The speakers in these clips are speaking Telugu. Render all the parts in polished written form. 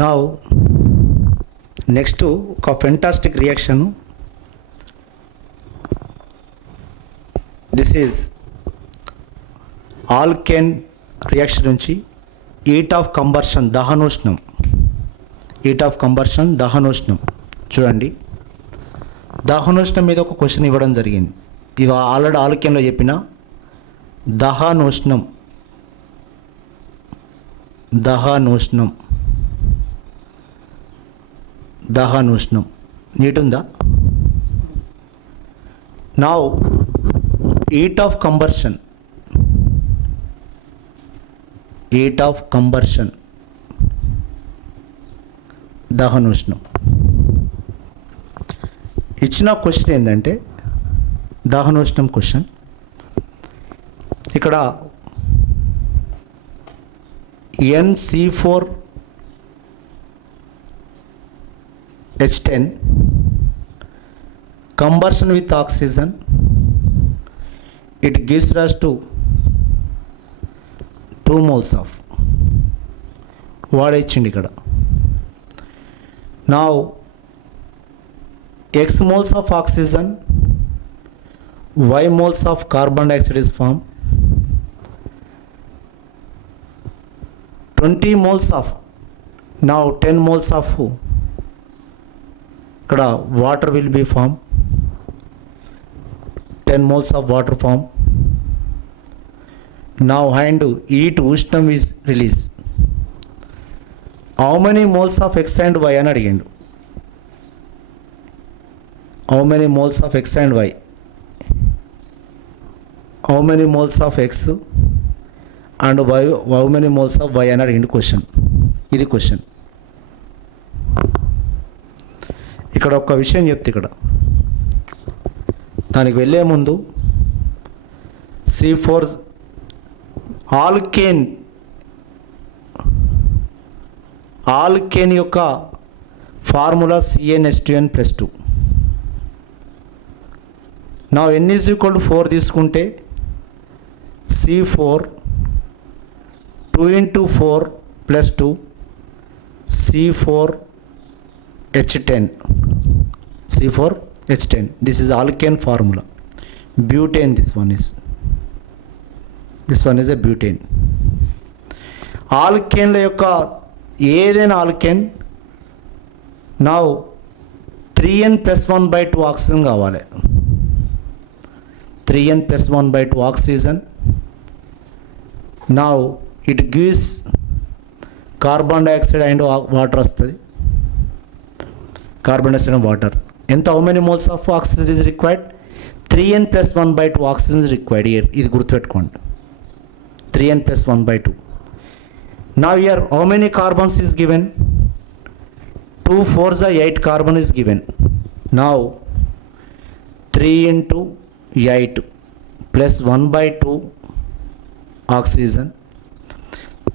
Now, next to ఒక fantastic reaction. This is alkane reaction నుంచి heat of combustion దహనోష్ణం, heat of combustion దహనోష్ణం. చూడండి, దహనోష్ణం మీద ఒక క్వశ్చన్ ఇవ్వడం జరిగింది. ఇవి ఆల్రెడీ ఆల్కేన్లో చెప్పిన దహనోష్ణం, దహనోష్ణం, దహనోష్ణం నీట్ ఉందా? Now heat of combustion, heat of combustion దహనోష్ణం. ఇచ్చిన క్వశ్చన్ ఏంటంటే దహనోష్ణం క్వశ్చన్. ఇక్కడ NC4H10 combustion with oxygen, it gives rise to 2 moles of వాడు ఇచ్చింది ఇక్కడ. Now X moles of oxygen, Y moles of carbon dioxide is formed. 20 moles of, now 10 moles of ఇక్కడ water will be formed. 10 moles of water form. Now and heat ఉష్ణం is released. How many moles of X and Y అని అడిగిండు. How many moles of X and Y? How many moles of X and Y, how many moles of Y అని అడిగిండు క్వశ్చన్. ఇది క్వశ్చన్. ఇక్కడ ఒక విషయం చెప్తే, ఇక్కడ దానికి వెళ్ళే ముందు C4 ఆల్కేన్ యొక్క ఫార్ములా CnH2n+2. నా n = 4 తీసుకుంటే C4 2 × 4 + 2 C4H10, C4H10. This is alkane formula. Butane, this one is a butane. ఆల్కేన్ల యొక్క ఏదైనా ఆల్కేన్ నా 3n+1/2 ఆక్సిజన్ కావాలి. 3n+1/2 oxygen. నా it gives carbon dioxide and water వస్తుంది. కార్బన్ డైఆక్సైడ్ అండ్ వాటర్ ఎంత, how many moles of oxygen is required? 3n+1/2 oxygen is required here. ఇది గుర్తుపెట్టుకోండి, 3n+1/2. Now here how many carbons is given? 2 4s are 8 carbon is given. Now 3 × 8 plus 1/2 oxygen.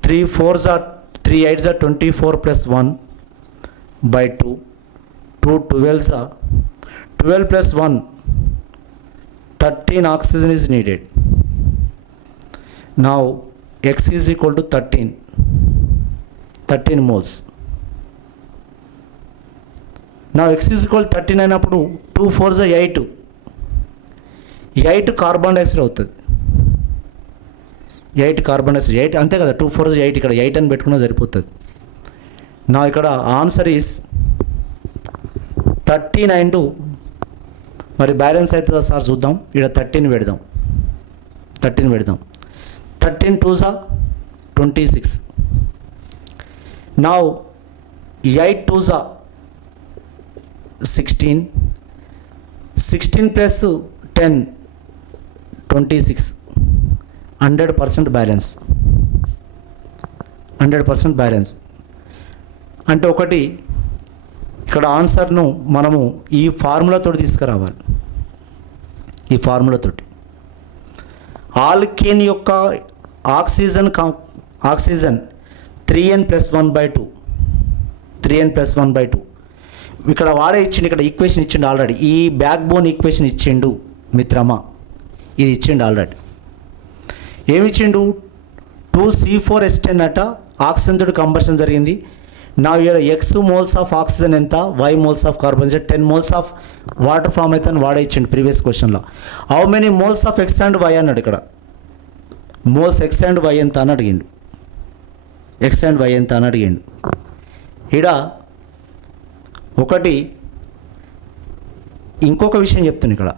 3 4s are 3 8s are 24 plus 1/2. 2 12s are 12 plus 1 13 oxygen is needed. Now X is equal to 13 moles. Now X is equal to 13 అయినప్పుడు 2 4s are 8 కార్బన్ డైఆక్సైడ్ అవుతుంది. 8 కార్బన్ డైఆక్సైడ్, 8 అంతే కదా. 2 4s 8, ఇక్కడ 8 అని పెట్టుకున్నా సరిపోతుంది. నా ఇక్కడ ఆన్సర్ ఈస్ 13 అండ్ మరి బ్యాలెన్స్ అవుతుందా సార్ చూద్దాం. ఇక్కడ 13 పెడదాం. 13 2s are 26. Now 8 2s are 16. 16 plus 10 26. 100% balance. 100% balance అంటే ఒకటి ఇక్కడ ఆన్సర్ను మనము ఈ ఫార్ములాతో తీసుకురావాలి. ఈ ఫార్ములాతోటి ఆల్కేన్ యొక్క ఆక్సిజన్ 3n+1/2. 3n+1/2 ఇక్కడ వాడే ఇచ్చిండు. ఇక్కడ ఈక్వేషన్ ఇచ్చిండు ఆల్రెడీ. ఈ బ్యాక్ బోన్ ఈక్వేషన్ ఇచ్చిండు మిత్రమా, ఇది ఇచ్చిండు ఆల్రెడీ. ఏమి ఇచ్చిండు? 2C4H10 అట ఆక్సిజన్ తోటి కంబషన్ జరిగింది. నా ఇక్కడ ఎక్స్ మోల్స్ ఆఫ్ ఆక్సిజన్ ఎంత, y moles of carbon dioxide 10 moles of water form అయితే అని వాడే ఇచ్చిండు ప్రీవియస్ క్వశ్చన్లో. How many moles of x and y అన్నాడు. ఇక్కడ మోల్స్ ఎక్స్ అండ్ వై ఎంత అని అడిగిండు. ఎక్స్ అండ్ వై ఎంత అని అడిగిండు. ఇక్కడ ఒకటి ఇంకొక విషయం చెప్తున్నా. ఇక్కడ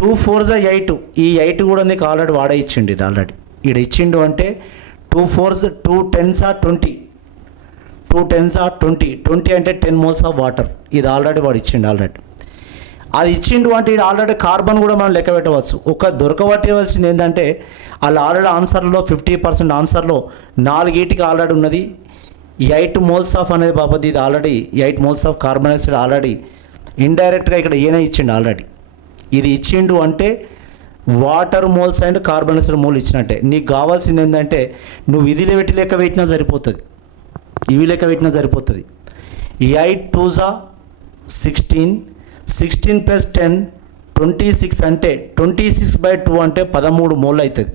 2 4 8, ఈ 8 కూడా నీకు ఆల్రెడీ వాడే ఇచ్చిండు. ఇది ఆల్రెడీ ఇక్కడ ఇచ్చిండు అంటే 2 4 2 10s 20, 2 10s 20, 20 అంటే 10 మోల్స్ ఆఫ్ వాటర్. ఇది ఆల్రెడీ వాడు ఇచ్చిండు. ఆల్రెడీ అది ఇచ్చిండు అంటే ఇది ఆల్రెడీ కార్బన్ కూడా మనం లెక్క పెట్టవచ్చు. ఒక దొరకబట్టవలసింది ఏంటంటే వాళ్ళు ఆల్రెడీ ఆన్సర్లో 50% ఆన్సర్లో 4 ఆల్రెడీ ఉన్నది. 8 మోల్స్ ఆఫ్ అనేది బాబది ఇది already 8 moles of carbon dioxide already ఇండైరెక్ట్గా ఇక్కడ ఈయన ఇచ్చిండు ఆల్రెడీ. ఇది ఇచ్చిండు అంటే water moles and carbon dioxide mole ఇచ్చినట్టే. నీకు కావాల్సింది ఏంటంటే నువ్వు ఇది లెక్క పెట్టినా సరిపోతుంది, ఇవి లెక్క పెట్టినా సరిపోతుంది. 8 2s 16, 16 + 10 26 అంటే 26/2 అంటే 13 మోల్ అవుతుంది.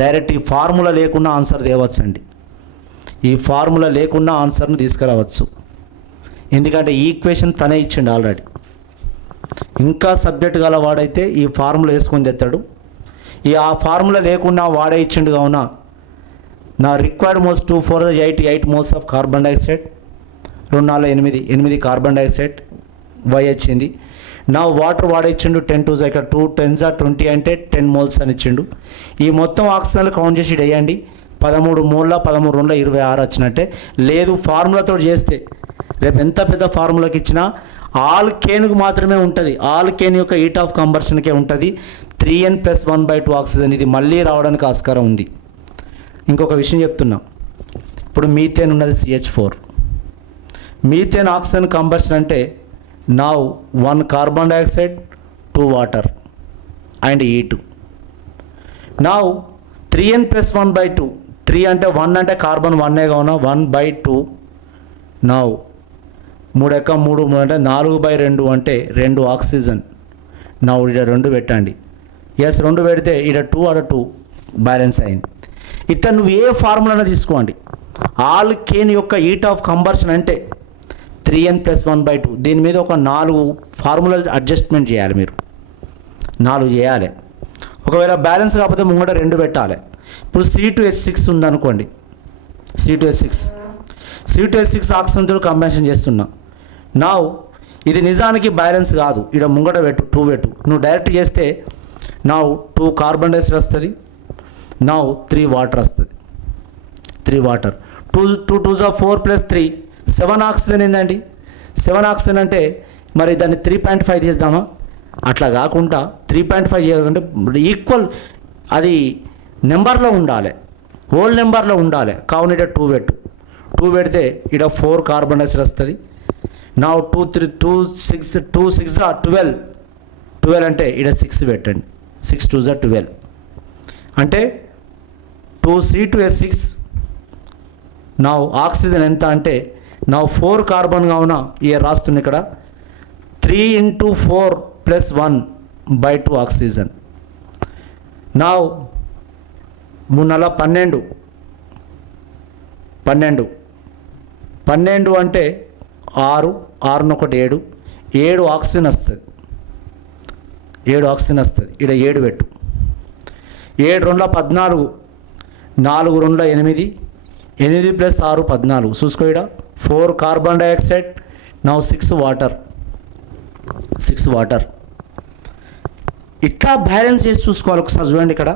డైరెక్ట్ ఈ ఫార్ములా లేకుండా ఆన్సర్ తేవచ్చు అండి. ఈ ఫార్ములా లేకుండా ఆన్సర్ను తీసుకురావచ్చు. ఎందుకంటే ఈ ఈక్వేషన్ తనే ఇచ్చిండు ఆల్రెడీ. ఇంకా సబ్జెక్ట్ గల వాడైతే ఈ ఫార్ములా వేసుకొని తెస్తాడు. ఆ ఫార్ములా లేకుండా వాడే ఇచ్చిండు. కావున నా required moles 2 4 8 moles of carbon dioxide, 2 4 8 carbon dioxide y వచ్చింది. నా వాటర్ వాడే ఇచ్చిండు 10 2s ఇక్కడ 2 10s 20 అంటే 10 మోల్స్ అని ఇచ్చిండు. ఈ మొత్తం ఆక్సిజన్లు కౌంట్ చేసి వేయండి. 13 మోల్ల 13 2 26 వచ్చినట్టే. లేదు ఫార్ములాతో చేస్తే రేపు ఎంత పెద్ద ఫార్ములాకి ఇచ్చినా ఆల్ కేన్కు మాత్రమే ఉంటుంది. ఆల్ కేన్ యొక్క హీట్ ఆఫ్ కంబర్షన్కే ఉంటుంది. 3n + 1/2 ఆక్సిజన్ ఇది మళ్ళీ రావడానికి ఆస్కారం ఉంది. ఇంకొక విషయం చెప్తున్నా. ఇప్పుడు మీథేన్ ఉన్నది CH4. మీథేన్ ఆక్సిజన్ కంబర్షన్ అంటే now 1 carbon dioxide 2 water and E2. Now 3n + 1/2, 3 అంటే 1 అంటే కార్బన్ 1 కావున 1/2. నౌ 3 ఎక్క 3 అంటే 4/2 అంటే 2 ఆక్సిజన్. నా ఇక్కడ 2 పెట్టండి. ఎస్ 2 పెడితే ఇక్కడ 2 ఆడ 2 బ్యాలెన్స్ అయింది. ఇట్లా నువ్వు ఏ ఫార్ములా తీసుకోండి. ఆల్ కేన్ యొక్క హీట్ ఆఫ్ కంబర్షన్ అంటే 3n + 1/2. దీని మీద ఒక 4 ఫార్ములాలు అడ్జస్ట్మెంట్ చేయాలి. మీరు 4 చేయాలి. ఒకవేళ బ్యాలెన్స్ కాకపోతే ముంగట 2 పెట్టాలి. ఇప్పుడు C2H6 ఉందనుకోండి. C2H6 ఆక్సిజన్తో కంబైన్షన్ చేస్తున్నా. నా ఇది నిజానికి బ్యాలెన్స్ కాదు. ఇక్కడ ముంగట పెట్టు 2 పెట్టు. నువ్వు డైరెక్ట్ చేస్తే నా 2 కార్బన్ డైఆక్సైడ్ వస్తుంది. నా 3 వాటర్ వస్తుంది. 3 వాటర్ 2 2s 4 + 3 7 ఆక్సిజన్ ఏందండి. 7 ఆక్సిజన్ అంటే మరి దాన్ని 3.5 చేద్దామా? అట్లా కాకుండా 3.5 చేయాలంటే ఈక్వల్ అది నెంబర్లో ఉండాలి, హోల్ నెంబర్లో ఉండాలి. కావున ఇక్కడ 2 పెట్టు. 2 పెడితే ఇక్కడ 4 కార్బన్ డైఆక్సైడ్ వస్తుంది. నా 2 3 2 6 2 6 12 12 అంటే ఇక్కడ 6 పెట్టండి. 6 2s 12 అంటే 2C2H6. నా ఆక్సిజన్ ఎంత అంటే నా 4 కార్బన్ కావున ఇక రాస్తుంది ఇక్కడ 3 × 4 + 1/2 ఆక్సిజన్. నా 3 4 12 12 అంటే 6 6 1 7 ఆక్సిజన్ వస్తుంది. 7 ఆక్సిజన్ వస్తుంది. ఇక్కడ 7 పెట్టు. 7 2 14 4 2 8 8 + 6 14 చూసుకో. ఇక్కడ 4 కార్బన్ డైఆక్సైడ్ నా 6 వాటర్. ఇట్లా బ్యాలెన్స్ చేసి చూసుకోవాలి. ఒకసారి చూడండి ఇక్కడ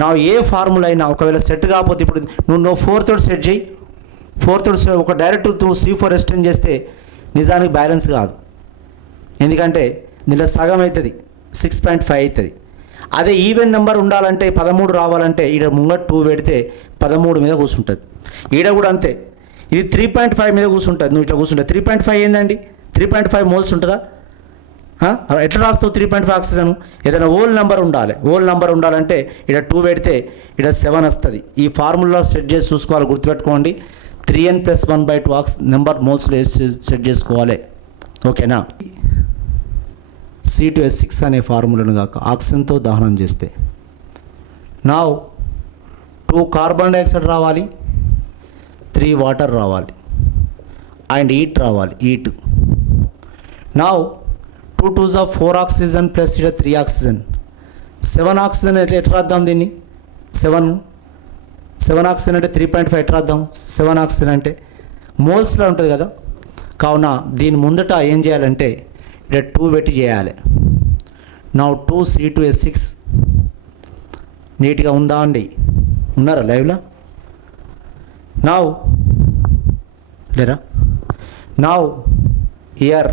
నా ఏ ఫార్ములా అయినా ఒకవేళ సెట్ కాకపోతే ఇప్పుడు నువ్వు 4 తోటి సెట్ చేయి. 4 తోటి ఒక డైరెక్ట్ నువ్వు C4 ఎక్స్టెండ్ చేస్తే నిజానికి బ్యాలెన్స్ కాదు. ఎందుకంటే దీంట్లో సగం అవుతుంది, 6.5 అవుతుంది. అదే ఈవెన్ నెంబర్ ఉండాలంటే 13 రావాలంటే ఈడ ముంగట 2 పెడితే 13 మీద కూర్చుంటుంది. ఈడ కూడా అంతే. ఇది 3.5 మీద కూర్చుంటుంది. నువ్వు ఇట్లా కూర్చుంటే 3.5 ఏందండి? 3.5 మోల్స్ ఉంటుందా? ఎట్లా రాస్తావు 3.5 ఆక్సిజన్? ఏదైనా హోల్ నెంబర్ ఉండాలి. హోల్ నెంబర్ ఉండాలంటే ఇక్కడ 2 పెడితే ఇక్కడ 7 వస్తుంది. ఈ ఫార్ములా సెట్ చేసి చూసుకోవాలి. గుర్తుపెట్టుకోండి. 3n + 1/2 నెంబర్ మోల్స్లో వేసి సెట్ చేసుకోవాలి. ఓకేనా? C2H6 అనే ఫార్ములాను కాక ఆక్సిజన్తో దహనం చేస్తే నా 2 కార్బన్ డైఆక్సైడ్ రావాలి, 3 వాటర్ రావాలి అండ్ ఈట్ రావాలి, eat. Now 2 2s are 4 oxygen plus ఇక్కడ 3 oxygen, 7 oxygen ఎట్లా రాద్దాం దీన్ని? 7 oxygen అంటే 3.5 ఎట్లా రాద్దాం? 7 oxygen అంటే మోల్స్లో ఉంటుంది కదా. కావున దీని ముందట ఏం చేయాలంటే ఇక్కడ 2 పెట్టి చేయాలి. నౌ 2C2H6 నీట్గా ఉందా అండి? ఉన్నారా లైవ్లో? నౌ లేరా? Now here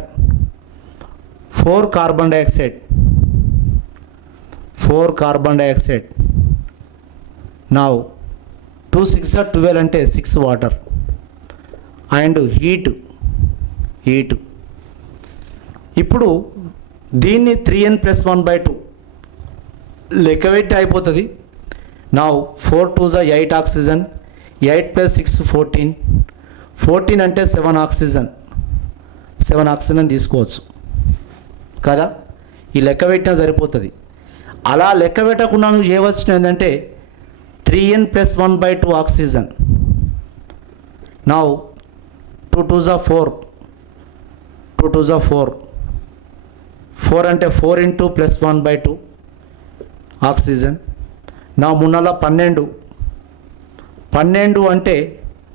4 carbon dioxide, 4 carbon dioxide. Now 2 6 are 12 అంటే 6 వాటర్ అండ్ హీట్. ఇప్పుడు దీన్ని 3n+1/2 లెక్క పెట్టి అయిపోతుంది. నౌ 4 2s are 8 oxygen, 8 + 6 14, 14 అంటే 7 oxygen, 7 oxygen తీసుకోవచ్చు కదా. ఈ లెక్క పెట్టినా సరిపోతుంది. అలా లెక్క పెట్టకుండా నువ్వు చేయవలసిన ఏంటంటే 3n+1/2 oxygen. Now 2 2s are 4, 2 2s are 4, 4 అంటే 4 × +1/2 ఆక్సిజన్. నా మున్నల 12, 12 అంటే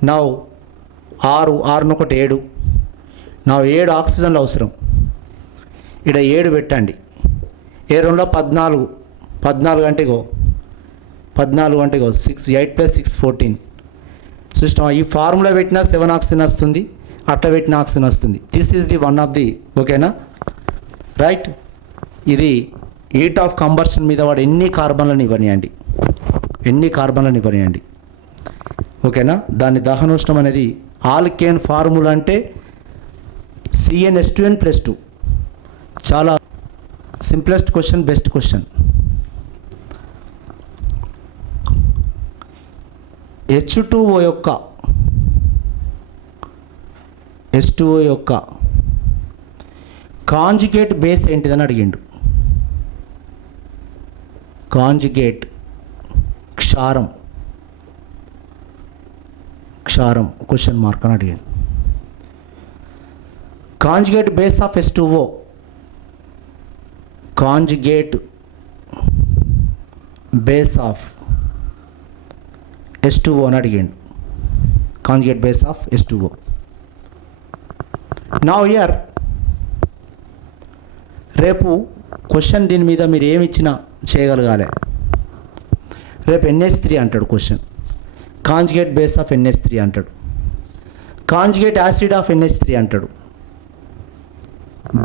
నా 6, 6 1 7, నా 7 ఆక్సిజన్లు అవసరం. ఇక్కడ 7 పెట్టండి. 7 14, 14 అంటే 6, 8 + 6 14. సిస్టమ్ ఈ ఫార్ములా పెట్టినా 7 ఆక్సిజన్ వస్తుంది, అట్లా పెట్టిన ఆక్సిజన్ వస్తుంది. This is the one of the, ఓకేనా, రైట్. ఇది హీట్ ఆఫ్ కంబర్షన్ మీద వాడు ఎన్ని కార్బన్లను ఇవ్వనియండి, ఓకేనా. దాని దహనోష్ణం అనేది ఆల్కేన్ ఫార్ములా అంటే CnH2n+2. చాలా simplest question, best question. H2O యొక్క కాంజుగేట్ బేస్ ఏంటిదని అడిగిండు. కాంజుగేట్ క్షారం క్వశ్చన్ మార్క్ అని అడిగిండు. Conjugate base of H2O, conjugate base of H2O అని అడిగిండు. Conjugate base of H2O. Now here రేపు క్వశ్చన్ దీని మీద మీరు ఏమి ఇచ్చినా చేయగలగాలి. రేపు NH3 అంటాడు question, conjugate base of NH3 అంటాడు, కాంజుగేట్ యాసిడ్ ఆఫ్ NH3 అంటాడు.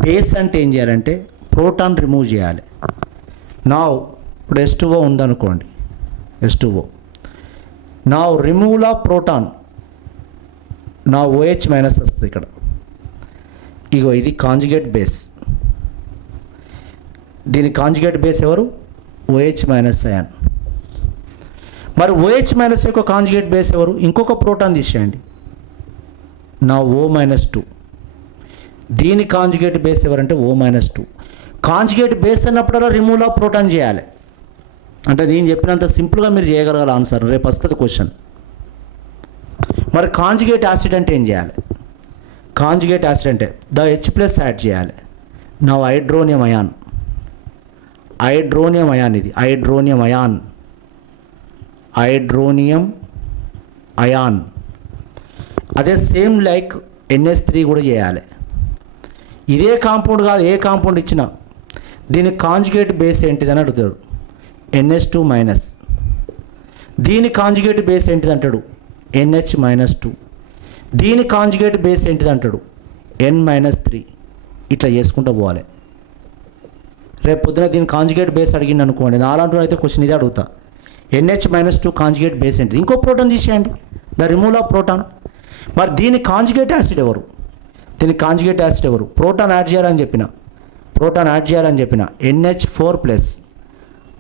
బేస్ అంటే ఏం చేయాలంటే ప్రోటాన్ రిమూవ్ చేయాలి. నా ఇప్పుడు H2O ఉందనుకోండి, H2O. నా రిమూవల్ ఆఫ్ ప్రోటాన్, నా OH- వస్తుంది ఇక్కడ. ఇగో ఇది కాంజుగేట్ బేస్. దీని కాంజుగేట్ బేస్ ఎవరు? OH- ion. మరి OH- యొక్క కాంజుగేట్ బేస్ ఎవరు? ఇంకొక ప్రోటాన్ తీసేయండి, నా O-2. దీని కాంజుగేట్ బేస్ ఎవరంటే O-2. కాంజుగేట్ బేస్ అన్నప్పుడల్లా రిమూవల్ ఆఫ్ ప్రోటాన్ చేయాలి. అంటే నేను చెప్పినంత సింపుల్గా మీరు చేయగలగాలి ఆన్సర్. రేపు వస్తుంది క్వశ్చన్. మరి కాంజుగేట్ యాసిడ్ అంటే ఏం చేయాలి? కాంజుగేట్ యాసిడ్ అంటే ద H+ యాడ్ చేయాలి. నా హైడ్రోనియం అయాన్, ఇది హైడ్రోనియం అయాన్. అదే సేమ్ లైక్ NH3 కూడా చేయాలి. ఇదే కాంపౌండ్ కాదు, ఏ కాంపౌండ్ ఇచ్చినా దీని కాంజుగేట్ బేస్ ఏంటిదని అడుగుతాడు. NH2-. దీని కాంజుగేట్ బేస్ ఏంటిది అంటాడు? NH-2. దీని కాంజుగేట్ బేస్ ఏంటిది అంటాడు? N-3. ఇట్లా చేసుకుంటూ పోవాలి. రేపు పొద్దున దీని కాంజుగేట్ బేస్ అడిగింది అనుకోండి, నాలాంటి అయితే క్వశ్చన్ ఇదే అడుగుతా. NH-2 కాంజుగేట్ బేస్ ఏంటిది? ఇంకో ప్రోటాన్ తీసేయండి, ద రిమూవల్ ఆఫ్ ప్రోటాన్. మరి దీని కాంజుగేట్ యాసిడ్ ఎవరు? ప్రోటాన్ యాడ్ చేయాలని చెప్పిన NH4+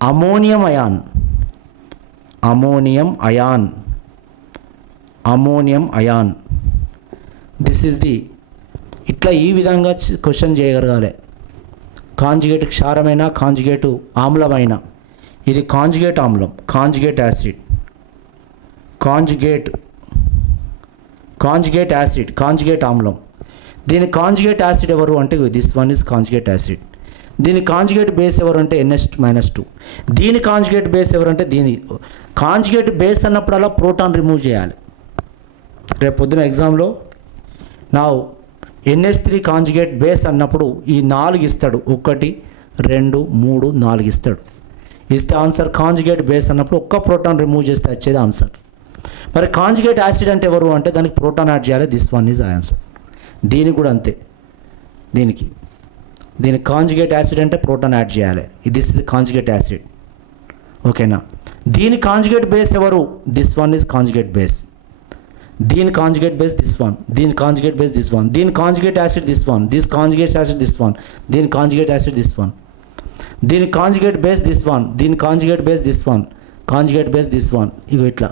ammonium ion. This is the, ఇట్లా ఈ విధంగా క్వశ్చన్ చేయగలగాలి. కాంజుగేట్ క్షారమైన, కాంజుగేట్ ఆమ్లమైన. ఇది కాంజుగేట్ ఆమ్లం, conjugate acid, conjugate conjugate acid, conjugate ఆమ్లం. దీని కాంజుగేట్ యాసిడ్ ఎవరు అంటే this one is conjugate acid. దీని కాంజుగేట్ బేస్ ఎవరు అంటే NH-2. దీని కాంజుగేట్ బేస్ ఎవరు అంటే దీని కాంజుగేట్ బేస్ అన్నప్పుడల్లా ప్రోటాన్ రిమూవ్ చేయాలి. రేపు పొద్దున ఎగ్జామ్లో నా NH3 కాంజుగేట్ బేస్ అన్నప్పుడు ఈ 4 ఇస్తాడు, 1 2 3 4 ఇస్తాడు. ఇస్తే ఆన్సర్ కాంజుగేట్ బేస్ అన్నప్పుడు ఒక్క ప్రోటాన్ రిమూవ్ చేస్తే వచ్చేది ఆన్సర్. మరి కాంజుగేట్ యాసిడ్ అంటే ఎవరు అంటే దానికి ప్రోటాన్ యాడ్ చేయాలి. This one is answer. దీనికి కూడా అంతే. దీనికి కాంజుగేట్ యాసిడ్ అంటే ప్రోటాన్ యాడ్ చేయాలి. This is conjugate acid. ఓకేనా. దీని కాంజుగేట్ బేస్ ఎవరు? This one is conjugate base. దీని కాంజుగేట్ బేస్ దిస్ వన్. దీని కాంజుగేట్ బేస్ దిస్ వన్. దీని conjugate acid this one. This conjugate acid this one. దీని కాంజుగేట్ యాసిడ్ దిస్ వన్. దీని కాంజుగేట్ బేస్ దిస్ వన్. దీని conjugate base this one. Conjugate base this one. ఇగో ఇట్లా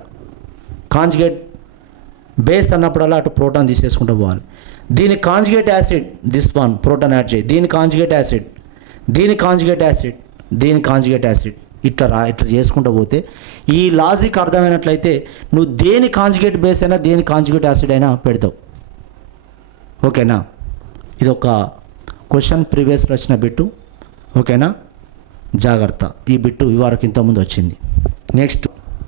కాంజుగేట్ బేస్ అన్నప్పుడల్లా అటు ప్రోటాన్ తీసేసుకుంటూ పోవాలి. దీని conjugate acid this one, proton add చేయి. దీని కాంజుగేట్ యాసిడ్, దీని కాంజుగేట్ యాసిడ్, దీని కాంజుగేట్ యాసిడ్, ఇట్లా చేసుకుంటూ పోతే ఈ లాజిక్ అర్థమైనట్లయితే నువ్వు దేని కాంజుగేట్ బేస్ అయినా దేని కాంజుగేట్ యాసిడ్ అయినా పెడతావు. ఓకేనా. ఇది ఒక క్వశ్చన్ ప్రీవియస్లో వచ్చిన బిట్టు. ఓకేనా, జాగ్రత్త. ఈ బిట్టు ఈ వారికి ఇంతకుముందు వచ్చింది. నెక్స్ట్